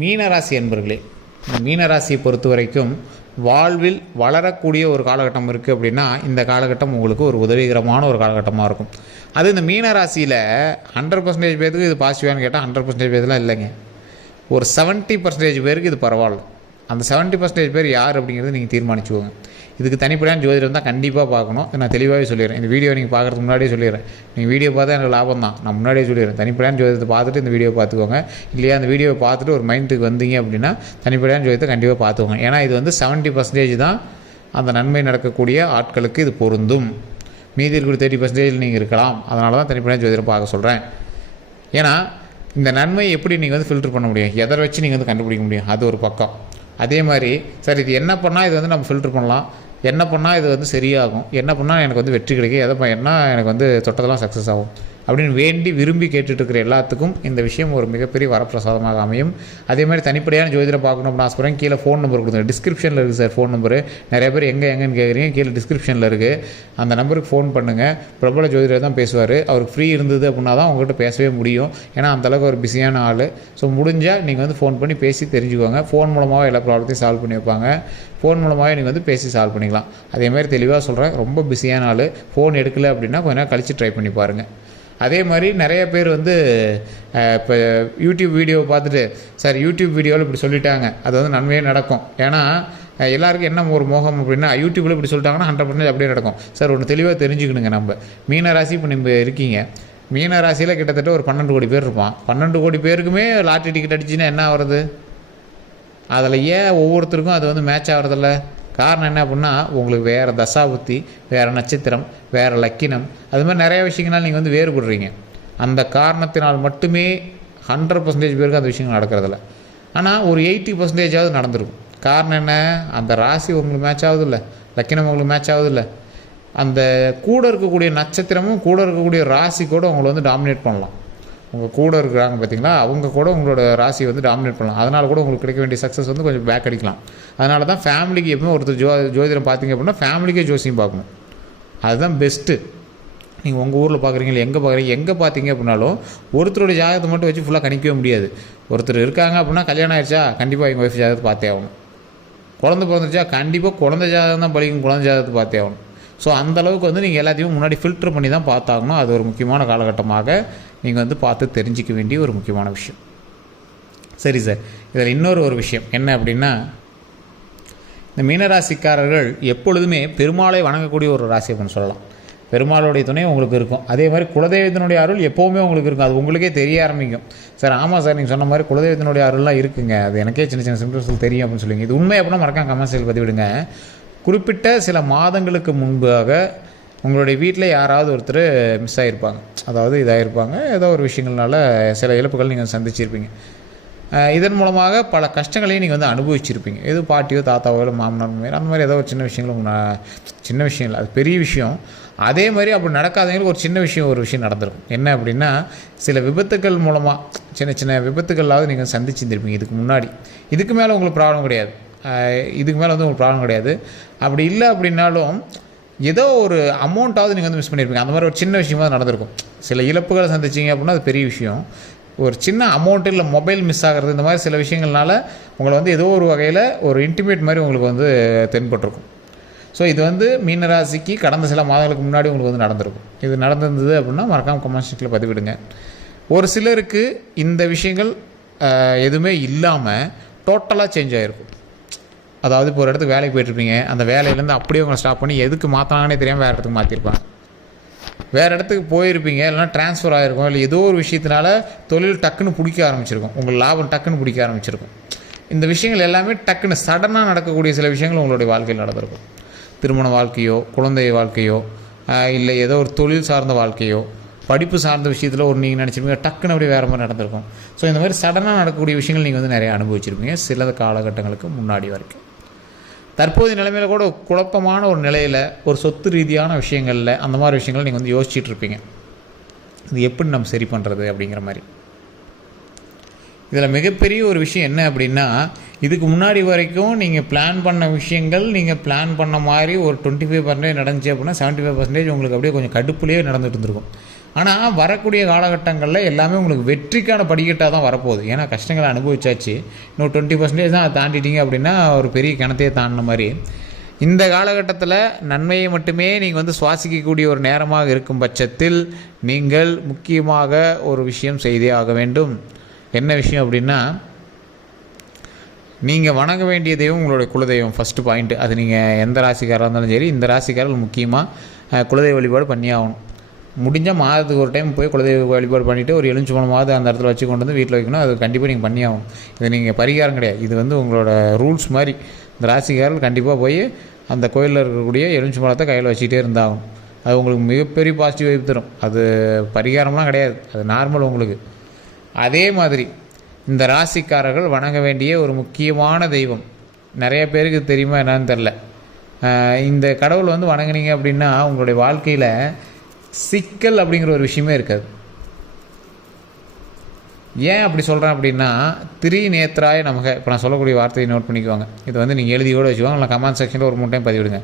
மீனராசி என்பர்களே, இந்த மீனராசியை பொறுத்த வரைக்கும் வாழ்வில் வளரக்கூடிய ஒரு காலகட்டம் இருக்குது அப்படின்னா இந்த காலகட்டம் உங்களுக்கு ஒரு உதவிகரமான ஒரு காலகட்டமாக இருக்கும். அது இந்த மீனராசியில் 100% பேருக்கு இது பாசிட்டிவானு கேட்டால் 100% பேர்லாம் இல்லைங்க. ஒரு 70% பேருக்கு இது பரவாயில்ல. அந்த 70% பேர் யார் அப்படிங்கிறது நீங்கள் தீர்மானிச்சுக்கோங்க. இதுக்கு தனிப்படையான ஜோதிடம் தான் கண்டிப்பாக பார்க்கணும். நான் தெளிவாகவே சொல்லிடுறேன். இந்த வீடியோ நீங்கள் பார்க்குறதுக்கு முன்னாடியே சொல்லிடுறேன். நீங்கள் வீடியோ பார்த்தா எனக்கு லாபம் தான். நான் முன்னாடியே சொல்லிடுறேன். தனிப்படையான ஜோதிடத்தை பார்த்துட்டு இந்த வீடியோ பார்த்துக்கோங்க. இல்லையா அந்த வீடியோவை பார்த்துட்டு ஒரு மைண்டுக்கு வந்தீங்க அப்படின்னா தனிப்படையான ஜோதிடத்தை கண்டிப்பாக பார்த்துக்கோங்க. ஏன்னா இது வந்து 70% தான் அந்த நன்மை நடக்கக்கூடிய ஆட்களுக்கு இது பொருந்தும். மீதி இருக்கிற 30% நீங்கள் இருக்கலாம். அதனால தான் தனிப்படையான ஜோதிடம் பார்க்க சொல்கிறேன். ஏன்னா இந்த நன்மை எப்படி நீங்கள் வந்து ஃபில்டர் பண்ண முடியும், எதை வச்சு நீங்கள் வந்து கண்டுபிடிக்க முடியும், அது ஒரு பக்கம். அதே மாதிரி சார் இது என்ன பண்ணால் இது வந்து நம்ம ஃபில்டர் பண்ணலாம், என்ன பண்ணால் இது வந்து சரியாகும், என்ன பண்ணால் எனக்கு வந்து வெற்றி கிடைக்கும், எதை என்ன எனக்கு வந்து தொட்டதெல்லாம் சக்ஸஸ் ஆகும் அப்படின்னு வேண்டி விரும்பி கேட்டுட்ருக்கிற எல்லாத்துக்கும் இந்த விஷயம் ஒரு மிகப்பெரிய வரப்பிரசாதமாக அமையும். அதே மாதிரி தனிப்படையான ஜோதிடம் பார்க்கணும் அப்படின்னு ஆசைப்படுறேன். கீழே ஃபோன் நம்பர் கொடுத்துருங்க. டிஸ்கிரிப்ஷனில் இருக்குது சார் ஃபோன் நம்பரு. நிறைய பேர் எங்கேன்னு கேட்குறீங்க. கீழே டிஸ்கிரிப்ஷனில் இருக்குது. அந்த நம்பருக்கு ஃபோன் பண்ணுங்கள். பிரபல ஜோதிடர் தான் பேசுவார். அவருக்கு ஃப்ரீ இருந்தது அப்படின்னா தான் உங்கள்கிட்ட பேசவே முடியும். ஏன்னா அந்தளவுக்கு ஒரு பிஸியான ஆள். ஸோ முடிஞ்சால் நீங்கள் வந்து ஃபோன் பண்ணி பேசி தெரிஞ்சுக்கோங்க. ஃபோன் மூலமாக எல்லா ப்ராப்ளத்தையும் சால்வ் பண்ணி வைப்பாங்க. ஃபோன் மூலமாகவே நீங்கள் வந்து பேசி சால்வ் பண்ணிக்கலாம். அதேமாதிரி தெளிவாக சொல்கிறேன், ரொம்ப பிஸியான ஆள். ஃபோன் எடுக்கலை அப்படின்னா கொஞ்ச நேரம் கழித்து ட்ரை பண்ணி பாருங்கள். அதே மாதிரி நிறைய பேர் வந்து இப்போ யூடியூப் வீடியோவை பார்த்துட்டு சார் யூடியூப் வீடியோவில் இப்படி சொல்லிட்டாங்க, அது வந்து நன்மையே நடக்கும். ஏன்னா எல்லாருக்கும் என்ன ஒரு மோகம் அப்படின்னா யூடியூப்பில் இப்படி சொல்லிட்டாங்கன்னா 100% அப்படியே நடக்கும். சார் ஒன்று தெளிவாக தெரிஞ்சுக்கணுங்க. நம்ம மீனராசி இப்போ நீங்கள் இருக்கீங்க. மீனராசியில் கிட்டத்தட்ட ஒரு 12 கோடி பேர் இருப்பான். 12 கோடி பேருக்குமே லாட்ரி டிக்கெட் அடிச்சுன்னா என்ன ஆகுறது? அதில் ஏன் ஒவ்வொருத்தருக்கும் அது வந்து மேட்ச் ஆகிறதில்ல? காரணம் என்ன அப்படின்னா உங்களுக்கு வேறு தசாபுத்தி, வேறு நட்சத்திரம், வேறு லக்கினம், அது மாதிரி நிறைய விஷயங்களால் நீங்கள் வந்து வேறுபடுறீங்க. அந்த காரணத்தினால் மட்டுமே 100% பேருக்கு அந்த விஷயங்கள் நடக்கிறதில்ல. ஆனால் ஒரு 80% நடந்திருக்கும். காரணம் என்ன? அந்த ராசி உங்களுக்கு மேட்ச் ஆகுது இல்லை, லக்கினம் உங்களுக்கு மேட்ச் ஆகுது இல்லை, அந்த கூட இருக்கக்கூடிய நட்சத்திரமும் கூட இருக்கக்கூடிய ராசி கூட உங்களை வந்து டாமினேட் பண்ணலாம். உங்கள் கூட இருக்கிறாங்க பார்த்தீங்களா, அவங்க கூட உங்களோட ராசியை வந்து டாமினேட் பண்ணலாம். அதனால் கூட உங்களுக்கு கிடைக்க வேண்டிய சக்ஸஸ் வந்து கொஞ்சம் பேக் அடிக்கலாம். அதனால தான் ஃபேமிலிக்கு எப்பவுமே ஒருத்தர் ஜோதிடம் பார்த்தீங்க அப்படின்னா ஃபேமிலிக்கே ஜோசியம் பார்க்கணும். அதுதான் பெஸ்ட்டு. நீங்கள் உங்கள் ஊரில் பார்க்குறீங்க, எங்கே பார்த்தீங்க அப்படின்னாலும் ஒருத்தருடைய ஜாதகத்தை மட்டும் வச்சு ஃபுல்லாக கணிக்கவே முடியாது. ஒருத்தர் இருக்காங்க அப்படின்னா கல்யாணம் ஆயிடுச்சா கண்டிப்பாக எங்கள் ஒய்ஃப் ஜாதகத்தை பார்த்தே ஆகணும். குழந்தை பிறந்துச்சா கண்டிப்பாக குழந்தை ஜாதகம் தான் பழிக்கும், குழந்தை ஜாதகத்தை பார்த்தே ஆகணும். ஸோ அந்தளவுக்கு வந்து நீங்கள் எல்லாத்தையும் முன்னாடி ஃபில்டர் பண்ணி தான் பார்த்தாகணும். அது ஒரு முக்கியமான காலகட்டமாக நீங்கள் வந்து பார்த்து தெரிஞ்சிக்க வேண்டிய ஒரு முக்கியமான விஷயம். சரி சார், இதில் இன்னொரு விஷயம் என்ன அப்படின்னா, இந்த மீனராசிக்காரர்கள் எப்பொழுதுமே பெருமாளை வணங்கக்கூடிய ஒரு ராசி அப்படின்னு சொல்லலாம். பெருமாளுடைய துணை உங்களுக்கு இருக்கும். அதே மாதிரி குலதெய்வத்தினுடைய அருள் எப்போவுமே உங்களுக்கு இருக்கும். அது உங்களுக்கே தெரிய ஆரம்பிக்கும். சார் ஆமாம் சார் நீங்கள் சொன்ன மாதிரி குலதெய்வத்தினுடைய அருள்லாம் இருக்குங்க, அது எனக்கே சின்ன சின்ன சிம்டம்ஸ் தெரியும் அப்படின்னு சொல்லுவீங்க. இது உண்மை அப்படின்னா மறக்காம கமெண்ட்ஸில் பதிவிடுங்க. குறிப்பிட்ட சில மாதங்களுக்கு முன்பாக உங்களுடைய வீட்டில் யாராவது ஒருத்தர் மிஸ் ஆகிருப்பாங்க, அதாவது இதாகிருப்பாங்க, ஏதோ ஒரு விஷயங்கள்னால சில இழப்புகள் நீங்கள் சந்திச்சிருப்பீங்க. இதன் மூலமாக பல கஷ்டங்களையும் நீங்கள் வந்து அனுபவிச்சிருப்பீங்க. எது பாட்டியோ தாத்தாவோ மாமனார் மாமியார் அந்த மாதிரி ஏதோ ஒரு சின்ன விஷயங்களும், சின்ன விஷயம் இல்லை, அது பெரிய விஷயம். அதே மாதிரி அப்படி நடக்காதவங்களுக்கு ஒரு சின்ன விஷயம் ஒரு விஷயம் நடந்திருக்கும். என்ன அப்படின்னா, சில விபத்துக்கள் மூலமாக சின்ன சின்ன விபத்துக்களாவது நீங்கள் சந்திச்சிருந்துருப்பீங்க இதுக்கு முன்னாடி. இதுக்கு மேலே உங்களுக்கு ப்ராப்ளம் கிடையாது. இதுக்கு மேலே வந்து உங்களுக்கு ப்ராப்ளம் கிடையாது. அப்படி இல்லை அப்படின்னாலும் ஏதோ ஒரு அமௌண்ட்டாவது நீங்கள் வந்து மிஸ் பண்ணியிருப்பீங்க. அந்த மாதிரி ஒரு சின்ன விஷயமாக நடந்திருக்கும். சில இழப்புகளை சந்திச்சிங்க அப்படின்னா அது பெரிய விஷயம். ஒரு சின்ன அமௌண்ட்டு இல்லை மொபைல் மிஸ் ஆகிறது, இந்த மாதிரி சில விஷயங்கள்னால உங்களை வந்து ஏதோ ஒரு வகையில் ஒரு இன்டிமேட் மாதிரி உங்களுக்கு வந்து தென்பட்டிருக்கும். ஸோ இது வந்து மீனராசிக்கு கடந்த சில மாதங்களுக்கு முன்னாடி உங்களுக்கு வந்து நடந்திருக்கும். இது நடந்திருந்தது அப்படின்னா மறக்காமல் கமெண்ட் செக்ஷனில் பதிவிடுங்க. ஒரு சிலருக்கு இந்த விஷயங்கள் எதுவுமே இல்லாமல் டோட்டலாக சேஞ்ச் ஆகிருக்கும். அதாவது இப்போ ஒரு இடத்துக்கு வேலைக்கு போய்ட்டுருப்பீங்க, அந்த வேலையிலேருந்து அப்படியே உங்களை ஸ்டாப் பண்ணி எதுக்கு மாற்றினாங்கன்னே தெரியாமல் வேறு இடத்துக்கு மாற்றிருப்பாங்க. வேறு இடத்துக்கு போயிருப்பீங்க, இல்லைனா ட்ரான்ஸ்ஃபர் ஆகிருக்கும், இல்லை ஏதோ ஒரு விஷயத்தினால தொழில் டக்குன்னு பிடிக்க ஆரம்பிச்சிருக்கும், உங்களுக்கு லாபம் டக்குன்னு பிடிக்க ஆரம்பிச்சிருக்கும். இந்த விஷயங்கள் எல்லாமே டக்குன்னு சடனாக நடக்கக்கூடிய சில விஷயங்கள் உங்களுடைய வாழ்க்கையில் நடந்திருக்கும். திருமண வாழ்க்கையோ, குழந்தை வாழ்க்கையோ, இல்லை ஏதோ ஒரு தொழில் சார்ந்த வாழ்க்கையோ, படிப்பு சார்ந்த விஷயத்தில் ஒரு நீங்கள் நினச்சிருப்பீங்க, டக்குன்னு அப்படி வேறு மாதிரி நடந்திருக்கும். ஸோ இந்த மாதிரி சடனாக நடக்கக்கூடிய விஷயங்கள் நீங்கள் வந்து நிறைய அனுபவிச்சிருப்பீங்க சில காலகட்டங்களுக்கு முன்னாடி வரைக்கும். தற்போதைய நிலைமையில் கூட குழப்பமான ஒரு நிலையில் ஒரு சொத்து ரீதியான விஷயங்களில் அந்த மாதிரி விஷயங்களை நீங்கள் வந்து யோசிச்சுட்டு இருப்பீங்க. இது எப்படி நம்ம சரி பண்ணுறது அப்படிங்கிற மாதிரி. இதில் மிகப்பெரிய ஒரு விஷயம் என்ன அப்படின்னா, இதுக்கு முன்னாடி வரைக்கும் நீங்கள் பிளான் பண்ண விஷயங்கள் நீங்கள் பிளான் பண்ண மாதிரி ஒரு 25% நடந்துச்சு அப்படின்னா 75% உங்களுக்கு அப்படியே கொஞ்சம் கடுப்புலேயே நடந்துகிட்டு இருந்திருக்கும். ஆனால் வரக்கூடிய காலகட்டங்களில் எல்லாமே உங்களுக்கு வெற்றிக்கான படிக்கட்டாக தான் வரப்போகுது. ஏன்னா கஷ்டங்களை அனுபவிச்சாச்சு. இன்னும் 20% தான் அதை தாண்டிட்டீங்க அப்படின்னா ஒரு பெரிய கிணத்தையே தாண்டின மாதிரி. இந்த காலகட்டத்தில் நன்மையை மட்டுமே நீங்கள் சுவாசிக்கக்கூடிய ஒரு நேரமாக இருக்கும் பட்சத்தில் நீங்கள் முக்கியமாக ஒரு விஷயம் செய்தே ஆக வேண்டும். என்ன விஷயம் அப்படின்னா, நீங்கள் வணங்க வேண்டிய தெய்வம் உங்களுடைய குலதெய்வம். First point. அது நீங்கள் எந்த ராசிக்காராக இருந்தாலும் சரி, இந்த ராசிக்காரர்கள் முக்கியமாக குலதெய்வ வழிபாடு பண்ணி ஆகணும். முடிஞ்சால் மாதத்துக்கு ஒரு டைம் போய் குலதெய்வ வழிபாடு பண்ணிவிட்டு ஒரு எலுமிச்சம்பழமாவது அந்த இடத்துல வச்சு கொண்டு வந்து வீட்டில் வைக்கணும். அது கண்டிப்பாக நீங்கள் பண்ணி ஆகணும். இது நீங்கள் பரிகாரம் கிடையாது, இது உங்களோட ரூல்ஸ் மாதிரி. இந்த ராசிக்காரர்கள் கண்டிப்பாக போய் அந்த கோயிலில் இருக்கக்கூடிய எலுமிச்சம்பழத்தை கையில் வச்சுக்கிட்டே இருந்தாகும். அது உங்களுக்கு மிகப்பெரிய பாசிட்டிவ் வைப் தரும். அது பரிகாரம்லாம் கிடையாது, அது நார்மல் உங்களுக்கு. அதே மாதிரி இந்த ராசிக்காரர்கள் வணங்க வேண்டிய ஒரு முக்கியமான தெய்வம் நிறைய பேருக்கு தெரியுமா என்னன்னு தெரில. இந்த கடவுள் வணங்குனீங்க அப்படின்னா உங்களுடைய வாழ்க்கையில் சிக்கல் அப்படிங்கிற ஒரு விஷயமே இருக்காது. ஏன் அப்படி சொல்கிறேன் அப்படின்னா, திரிநேத்ராய நமக. இப்போ நான் சொல்லக்கூடிய வார்த்தையை நோட் பண்ணிக்குவாங்க. இது நீங்கள் எழுதி கூட வச்சுக்கோங்க, இல்லை கமெண்ட் செக்ஷனில் ஒரு 3 டைம் பதிவிடுங்க.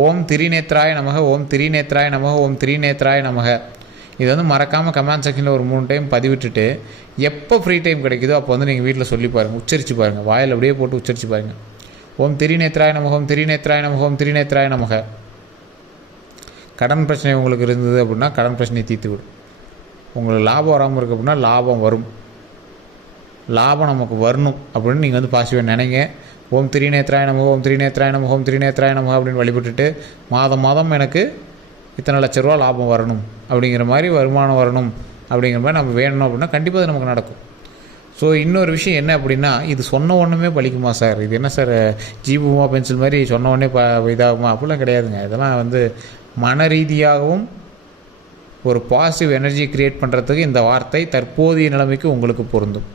ஓம் திரிநேத்ராய நமக, ஓம் திரிநேத்ராய நமக, ஓம் திரிநேத்ராய நமக. இது மறக்காமல் கமெண்ட் செக்ஷனில் ஒரு 3 டைம் பதிவிட்டுட்டு எப்போ ஃப்ரீ டைம் கிடைக்குதோ அப்போ நீங்கள் வீட்டில் சொல்லி பாருங்கள், உச்சரித்து பாருங்கள், வாயில் அப்படியே போட்டு உச்சரித்து பாருங்கள். ஓம் திரிநேத்ராய நமக, ஓம் திரிநேத்ராய நமக, ஓம் திரிநேத்ராய நமக. கடன் பிரச்சனை உங்களுக்கு இருந்தது அப்படின்னா கடன் பிரச்சனையை தீர்த்து விடும். உங்களுக்கு லாபம் வராமல் இருக்குது அப்படின்னா லாபம் வரும். லாபம் நமக்கு வரணும் அப்படின்னு நீங்கள் பாசிட்டிவாக நினைங்க. ஓம் திரிநேத்ராய நமக, ஓம் திரிநேத்ராய நமக, ஓம் திரிநேத்ராய நமக அப்படின்னு வழிபட்டுட்டு மாதம் எனக்கு இத்தனை லட்ச ரூபா லாபம் வரணும் அப்படிங்கிற மாதிரி, வருமானம் வரணும் அப்படிங்கிற மாதிரி நம்ம வேணும் அப்படின்னா கண்டிப்பாக அது நமக்கு நடக்கும். ஸோ இன்னொரு விஷயம் என்ன அப்படின்னா, இது சொன்ன ஒன்றுமே பழிக்குமா சார்? இது என்ன சார் ஜீபுமா பென்சில் மாதிரி சொன்ன உடனே இதாகுமா? அப்படிலாம் கிடையாதுங்க. இதெல்லாம் மன ரீதியாகவும் ஒரு பாசிட்டிவ் எனர்ஜி க்ரியேட் பண்ணுறதுக்கு இந்த வார்த்தை தற்போதைய நிலைமைக்கு உங்களுக்கு பொருந்தும்.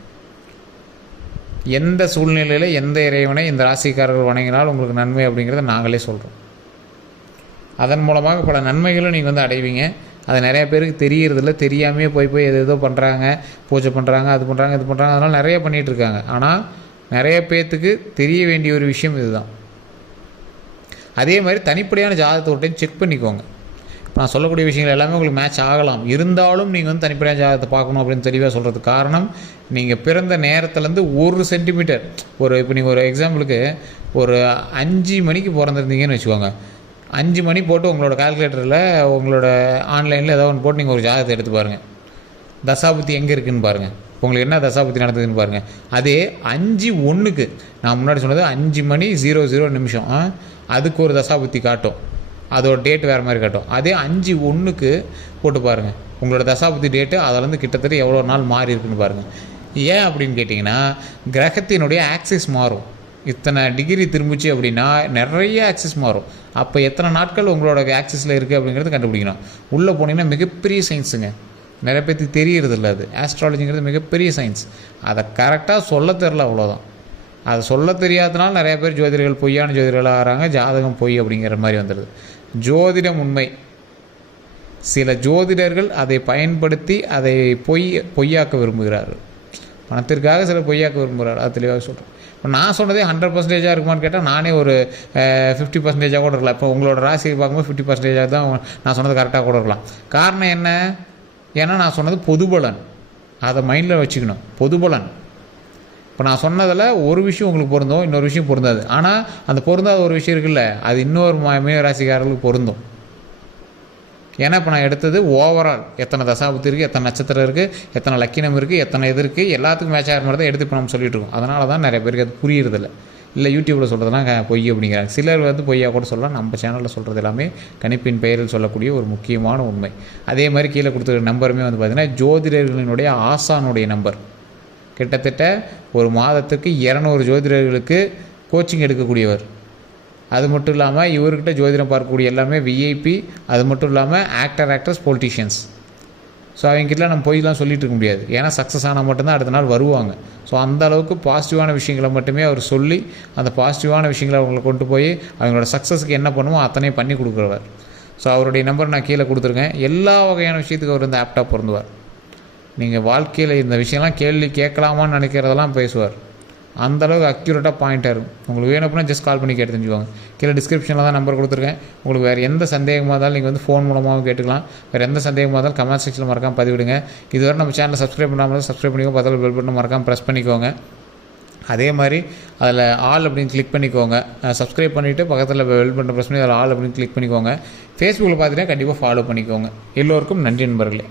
எந்த சூழ்நிலையில் எந்த இறைவனை இந்த ராசிக்காரர்கள் வணங்கினால் உங்களுக்கு நன்மை அப்படிங்கிறத நாங்களே சொல்கிறோம். அதன் மூலமாக பல நன்மைகளும் நீங்கள் அடைவீங்க. அது நிறையா பேருக்கு தெரியறதில்ல. தெரியாமையே போய் ஏதோ பண்ணுறாங்க, பூஜை பண்ணுறாங்க, அது பண்ணுறாங்க, இது பண்ணுறாங்க, அதனால் நிறைய பண்ணிகிட்ருக்காங்க. ஆனால் நிறைய பேர்த்துக்கு தெரிய வேண்டிய ஒரு விஷயம் இதுதான். அதே மாதிரி தனிப்படையான ஜாதகத்தை ஒரு டைம் செக் பண்ணிக்கோங்க. நான் சொல்லக்கூடிய விஷயங்கள் எல்லாமே உங்களுக்கு மேட்ச் ஆகலாம். இருந்தாலும் நீங்கள் தனிப்படையான ஜாதகத்தை பார்க்கணும் அப்படின்னு தெளிவாக சொல்கிறதுக்கு காரணம், நீங்கள் பிறந்த நேரத்துலேருந்து 1 சென்டிமீட்டர், இப்போ நீங்கள் ஒரு எக்ஸாம்பிளுக்கு ஒரு 5 மணிக்கு பிறந்திருந்தீங்கன்னு வச்சுக்கோங்க. 5 மணி போட்டு உங்களோட கால்குலேட்டரில் உங்களோட ஆன்லைனில் ஏதோ ஒன்று போட்டு நீங்கள் ஒரு ஜாதகத்தை எடுத்து பாருங்கள். தசாபுத்தி எங்கே இருக்குதுன்னு பாருங்கள். உங்களுக்கு என்ன தசாபுத்தி நடந்ததுன்னு பாருங்கள். அதே 5:01 நான் முன்னாடி சொன்னது 5:00 அதுக்கு ஒரு தசாபுத்தி காட்டும். அதோட டேட் வேறு மாதிரி காட்டும். அதே 5:01 போட்டு பாருங்கள் உங்களோட தசாபுத்தி டேட்டு. அதிலேருந்து கிட்டத்தட்ட எவ்வளோ நாள் மாறி இருக்குன்னு பாருங்கள். ஏன் அப்படின்னு கேட்டிங்கன்னா, கிரகத்தினுடைய ஆக்சிஸ் மாறும். இத்தனை டிகிரி திரும்பிச்சு அப்படின்னா நிறைய ஆக்சிஸ் மாறும். அப்போ எத்தனை நாட்கள் உங்களோட ஆக்சிஸில் இருக்குது அப்படிங்கிறது கண்டுபிடிக்கணும். உள்ளே போனீங்கன்னா மிகப்பெரிய சயின்ஸுங்க. நிறைய பேருக்கு தெரியறதில்ல. அது ஆஸ்ட்ராலஜிங்கிறது மிகப்பெரிய சயின்ஸ். அதை கரெக்டாக சொல்ல தெரில, அவ்வளோதான். அதை சொல்ல தெரியாதனால நிறைய பேர் ஜோதிடர்கள் பொய்யான ஜோதிடர்களாக ஆகிறாங்க. ஜாதகம் பொய் அப்படிங்கிற மாதிரி வந்துடுது. ஜோதிடம் உண்மை. சில ஜோதிடர்கள் அதை பயன்படுத்தி அதை பொய்யாக்க விரும்புகிறார்கள். பணத்திற்காக சிலர் பொய்யாக்க விரும்புகிறார். அது தெளிவாக சொல்கிறேன். இப்போ நான் சொன்னதே 100% இருக்குமான்னு கேட்டால் நானே ஒரு 50% கூட இருக்கலாம். இப்போ உங்களோட ராசியை பார்க்கும்போது 50% தான் நான் சொன்னது கரெக்டாக கூட இருக்கலாம். காரணம் என்ன? ஏன்னா நான் சொன்னது பொதுபலன். அதை மைண்டில் வச்சுக்கணும். பொதுபலன். இப்போ நான் சொன்னதில் ஒரு விஷயம் உங்களுக்கு பொருந்தும், இன்னொரு விஷயம் பொருந்தாது. ஆனால் அந்த பொருந்தாத ஒரு விஷயம் இருக்குல்ல, அது இன்னொரு மீன ராசிக்காரர்களுக்கு பொருந்தும். ஏன்னா இப்போ நான் எடுத்தது ஓவரால் எத்தனை தசாபுத்தி இருக்குது, எத்தனை நட்சத்திரம் இருக்குது, எத்தனை லக்கினம் இருக்குது, எத்தனை இது இருக்குது, எல்லாத்துக்கும் மேட்ச் ஆகிற மாதிரி தான் எடுத்து இப்போ நம்ம சொல்லிட்டு இருக்கோம். அதனால தான் நிறைய பேருக்கு அது புரியுறதில்ல. இல்லை யூடியூப்பில் சொல்கிறதுலாம் பொய் அப்படிங்கிறாங்க. சிலர் பொய்யா கூட சொல்லலாம். நம்ம சேனலில் சொல்கிறது எல்லாமே கணிப்பின் பெயரில் சொல்லக்கூடிய ஒரு முக்கியமான உண்மை. அதே மாதிரி கீழே கொடுத்துருக்க நம்பருமே பார்த்திங்கன்னா ஜோதிடர்களினுடைய ஆசானுடைய நம்பர். கிட்டத்தட்ட ஒரு மாதத்துக்கு 200 ஜோதிடர்களுக்கு கோச்சிங் எடுக்கக்கூடியவர். அது மட்டும் இல்லாமல் இவர்கிட்ட ஜோதிடம் பார்க்கக்கூடிய எல்லாமே விஐபி. அது மட்டும் இல்லாமல் ஆக்டர்ஸ், பொலிட்டிஷியன்ஸ். ஸோ அவங்ககிட்டலாம் நம்ம பொய்லாம் சொல்லிட்டு இருக்க முடியாது. ஏன்னா சக்ஸஸ் ஆனால் மட்டும்தான் அடுத்த நாள் வருவாங்க. ஸோ அந்த அளவுக்கு பாசிட்டிவான விஷயங்களை மட்டுமே அவர் சொல்லி அந்த பாசிட்டிவான விஷயங்களை அவங்களை கொண்டு போய் அவங்களோட சக்ஸஸுக்கு என்ன பண்ணுமோ அத்தனையும் பண்ணி கொடுக்குறவர். ஸோ அவருடைய நம்பர் நான் கீழே கொடுத்துருக்கேன். எல்லா வகையான விஷயத்துக்கு அவர் ஆப்டாக பொருந்துவார். நீங்கள் வாழ்க்கையில் இந்த விஷயம்லாம் கேள்வி கேட்கலாமான்னு நினைக்கிறதெல்லாம் பேசுவார். அந்தளவுக்கு அக்யூரேட்டாக பாயிண்ட்டாக இருக்கும். உங்களுக்கு வேணும் அப்படின்னா ஜஸ்ட் கால் பண்ணி கேட்டு தெரிஞ்சுக்கோங்க. கீழே டிஸ்கிரிப்ஷனில் தான் நம்பர் கொடுத்துருக்கேன். உங்களுக்கு வேறு எந்த சந்தேகமாக இருந்தாலும் நீங்கள் வந்து ஃபோன் மூலமாகவும் கேட்டுக்கலாம். வேறு எந்த சந்தேகமாக இருந்தாலும் கமெண்ட் செக்ஷனில் மறக்காமல் பதிவிடுங்க. இதுவரை நம்ம சேனலை சப்ஸ்கிரைப் பண்ணாமல் சப்ஸ்கிரைப் பண்ணிக்கோங்க. பக்கத்தில் பெல் பட்டன் மறக்காமல் ப்ரெஸ் பண்ணிக்கோங்க. அதே மாதிரி அதில் ஆல் அப்படின்னு கிளிக் பண்ணிக்கோங்க. சப்ஸ்கிரைப் பண்ணிவிட்டு பக்கத்தில் பெல் பட்டன் ப்ரெஸ் பண்ணி அதில் ஆல் அப்படின்னு கிளிக் பண்ணிக்கோங்க. ஃபேஸ்புக்கில் பார்த்துட்டா கண்டிப்பாக ஃபாலோ பண்ணிக்கோங்க. எல்லோருக்கும் நன்றி நண்பர்களே.